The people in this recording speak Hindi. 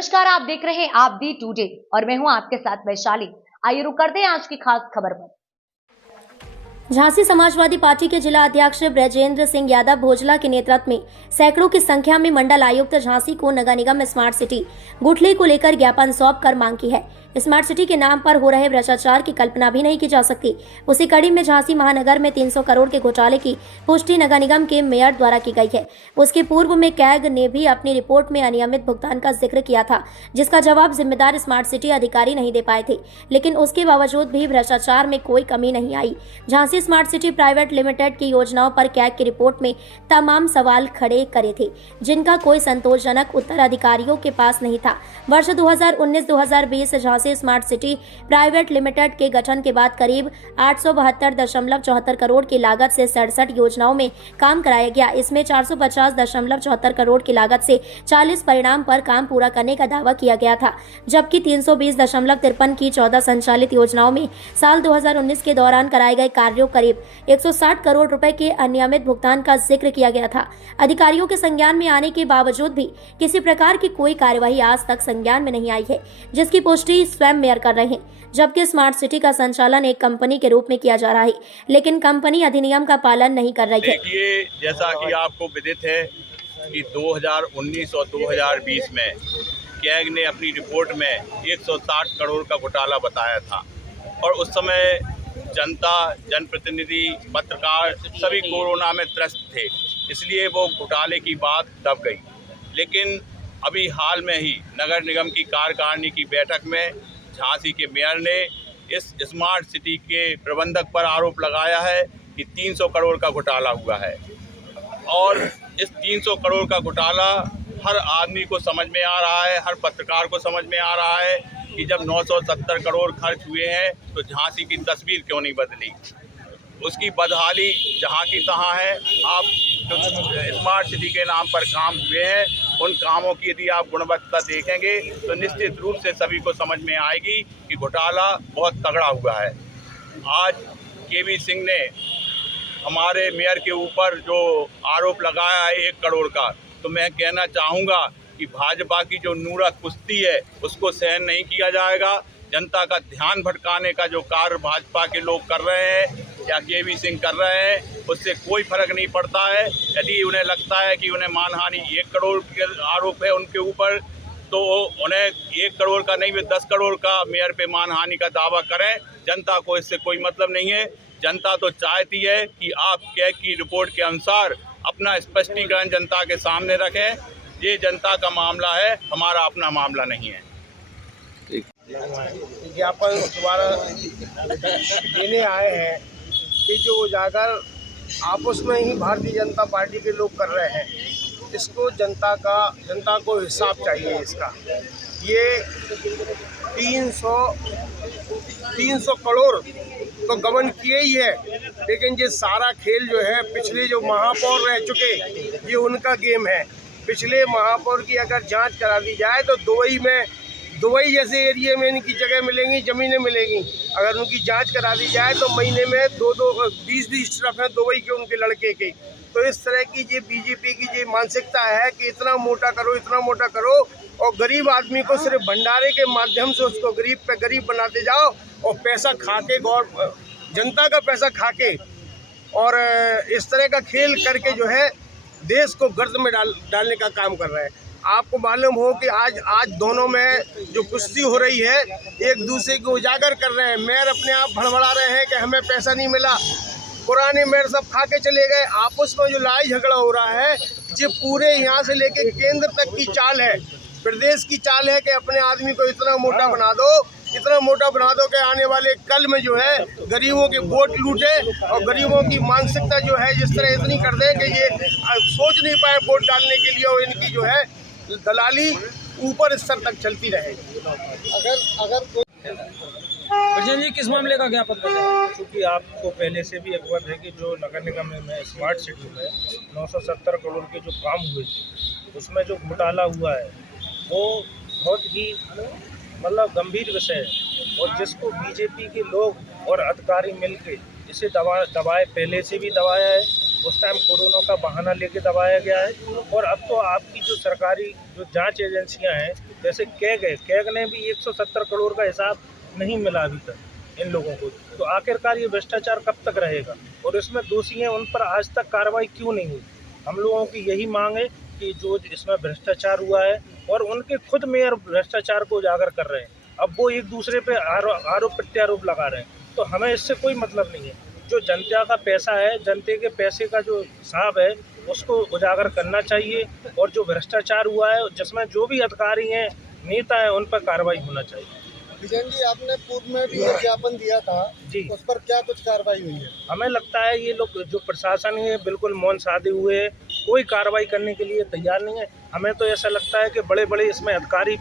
नमस्कार, आप देख रहे हैं आप दी टुडे और मैं हूं आपके साथ वैशाली। आइए रुक करते हैं आज की खास खबर पर। झांसी समाजवादी पार्टी के जिला अध्यक्ष ब्रजेंद्र सिंह यादव भोजला के नेतृत्व में सैकड़ों की संख्या में मंडल आयुक्त झांसी को नगर निगम स्मार्ट सिटी गुठली को लेकर ज्ञापन सौंप कर मांग की है। स्मार्ट सिटी के नाम पर हो रहे भ्रष्टाचार की कल्पना भी नहीं की जा सकती। उसी कड़ी में झांसी महानगर में 300 करोड़ के घोटाले की पुष्टि नगर निगम के मेयर द्वारा की गई है। उसके पूर्व में कैग ने भी अपनी रिपोर्ट में अनियमित भुगतान का जिक्र किया था, जिसका जवाब जिम्मेदार स्मार्ट सिटी अधिकारी नहीं दे पाए थे। लेकिन उसके बावजूद भी भ्रष्टाचार में कोई कमी नहीं आई। Jhansi smart city private limited की योजनाओं पर कैग की रिपोर्ट में तमाम सवाल खड़े करे थे, जिनका कोई संतोषजनक उत्तर अधिकारियों के पास नहीं था। वर्ष 2019-2020 Jhansi smart city private limited के गठन के बाद करीब 872.74 करोड़ की लागत से 67 योजनाओं में काम कराया गया। इसमें 450.74 करोड़ की लागत से 40 परिणाम पर काम पूरा करने का दावा किया गया था, जबकि 320.53 की 14 संचालित योजनाओं में साल 2019 के दौरान कराए गए कार्यों करीब 160 करोड़ रुपए के अनियमित भुगतान का जिक्र किया गया था। अधिकारियों के संज्ञान में आने के बावजूद भी किसी प्रकार की कोई कार्यवाही आज तक संज्ञान में नहीं आई है, जिसकी पुष्टि स्वयं मेयर कर रहे हैं। जबकि स्मार्ट सिटी का संचालन एक कंपनी के रूप में किया जा रहा है, लेकिन कंपनी अधिनियम का पालन नहीं कर रही है। देखिए, जैसा कि आपको विदित है कि 2019 और 2020 में कैग ने अपनी रिपोर्ट में 160 करोड़ का घोटाला बताया था और उस समय जनता, जनप्रतिनिधि, पत्रकार सभी कोरोना में त्रस्त थे, इसलिए वो घोटाले की बात दब गई। लेकिन अभी हाल में ही नगर निगम की कार्यकारिणी की बैठक में झांसी के मेयर ने इस स्मार्ट सिटी के प्रबंधक पर आरोप लगाया है कि 300 करोड़ का घोटाला हुआ है और इस 300 करोड़ का घोटाला हर आदमी को समझ में आ रहा है, हर पत्रकार को समझ में आ रहा है कि जब 970 करोड़ खर्च हुए हैं तो झांसी की तस्वीर क्यों नहीं बदली। उसकी बदहाली जहाँ की तहाँ है। आप जो स्मार्ट सिटी के नाम पर काम हुए हैं, उन कामों की यदि आप गुणवत्ता देखेंगे तो निश्चित रूप से सभी को समझ में आएगी कि घोटाला बहुत तगड़ा हुआ है। आज केवी सिंह ने हमारे मेयर के ऊपर जो आरोप लगाया है 1 करोड़ का, तो मैं कहना चाहूँगा कि भाजपा की जो नूरा कुश्ती है उसको सहन नहीं किया जाएगा। जनता का ध्यान भटकाने का जो कार्य भाजपा के लोग कर रहे हैं या केवी सिंह कर रहे हैं, उससे कोई फर्क नहीं पड़ता है। यदि उन्हें लगता है कि उन्हें मानहानि 1 करोड़ के आरोप है उनके ऊपर, तो उन्हें 1 करोड़ का नहीं, 10 करोड़ का मेयर पे मानहानि का दावा करें। जनता को इससे कोई मतलब नहीं है। जनता तो चाहती है कि आप कैग की रिपोर्ट के अनुसार अपना स्पष्टीकरण जनता के सामने रखें। ये जनता का मामला है, हमारा अपना मामला नहीं है। ज्ञापन दोबारा देने आए हैं कि जो उजागर आपस में ही भारतीय जनता पार्टी के लोग कर रहे हैं, इसको जनता को हिसाब चाहिए इसका। ये 300 करोड़ तो गबन किए ही है, लेकिन ये सारा खेल जो है पिछले जो महापौर रह चुके, ये उनका गेम है। पिछले महापौर की अगर जांच करा दी जाए तो दुबई जैसे एरिया में इनकी जगह मिलेंगी, ज़मीनें मिलेंगी। अगर उनकी जांच करा दी जाए तो महीने में 20-20 ट्रक हैं दुबई के उनके लड़के के। तो इस तरह की ये बीजेपी की ये मानसिकता है कि इतना मोटा करो और गरीब आदमी को सिर्फ भंडारे के माध्यम से उसको गरीब पे गरीब बनाते जाओ और पैसा खा के जनता का पैसा खा के और इस तरह का खेल करके जो है देश को गर्त में डालने का काम कर रहे हैं। आपको मालूम हो कि आज दोनों में जो कुश्ती हो रही है, एक दूसरे को उजागर कर रहे हैं। मेयर अपने आप भड़बड़ा रहे हैं कि हमें पैसा नहीं मिला, पुराने मेयर सब खा के चले गए। आपस में जो लड़ाई झगड़ा हो रहा है, ये पूरे यहाँ से लेके केंद्र तक की चाल है, प्रदेश की चाल है कि अपने आदमी को इतना मोटा बना दो कि आने वाले कल में जो है गरीबों के वोट लूटे और गरीबों की मानसिकता जो है जिस तरह इतनी कर दे कि ये सोच नहीं पाए वोट डालने के लिए और इनकी जो है दलाली ऊपर स्तर तक चलती रहेगी। अगर प्रजेंद्र जी किस मामले का ज्ञापन कर रहे हैं? क्योंकि आपको पहले से भी अवगत है कि जो नगर निगम में स्मार्ट सिटी में 970 करोड़ के जो काम हुए थे, उसमें जो घोटाला हुआ है वो बहुत ही मतलब गंभीर विषय है और जिसको बीजेपी के लोग और अधिकारी मिलके इसे दबाए, पहले से भी दबाया है उस टाइम कोरोना का बहाना लेके दबाया गया है। और अब तो आपकी जो सरकारी जो जांच एजेंसियां हैं, जैसे कैग ने भी 170 करोड़ का हिसाब नहीं मिला अभी तक इन लोगों को। तो आखिरकार ये भ्रष्टाचार कब तक रहेगा, और इसमें दोषी हैं उन पर आज तक कार्रवाई क्यों नहीं हुई? हम लोगों की यही मांग है कि जो इसमें भ्रष्टाचार हुआ है, और उनके खुद मेयर भ्रष्टाचार को उजागर कर रहे हैं, अब वो एक दूसरे पे आरोप प्रत्यारोप लगा रहे हैं। तो हमें इससे कोई मतलब नहीं है। जो जनता का पैसा है, जनता के पैसे का जो हिसाब है, उसको उजागर करना चाहिए। और जो भ्रष्टाचार हुआ है, जिसमें जो भी अधिकारी हैं, नेता हैं, उन पर कार्रवाई होना चाहिए। विजयन जी, आपने पूर्व में भी एक ज्ञापन दिया था जी, उस पर क्या कुछ कार्रवाई हुई है? हमें लगता है ये लोग जो प्रशासन है बिल्कुल मौन साधे हुए है, कोई कार्रवाई करने के लिए तैयार नहीं है। हमें तो ऐसा लगता है कि बड़े बड़े इसमें अधिकारी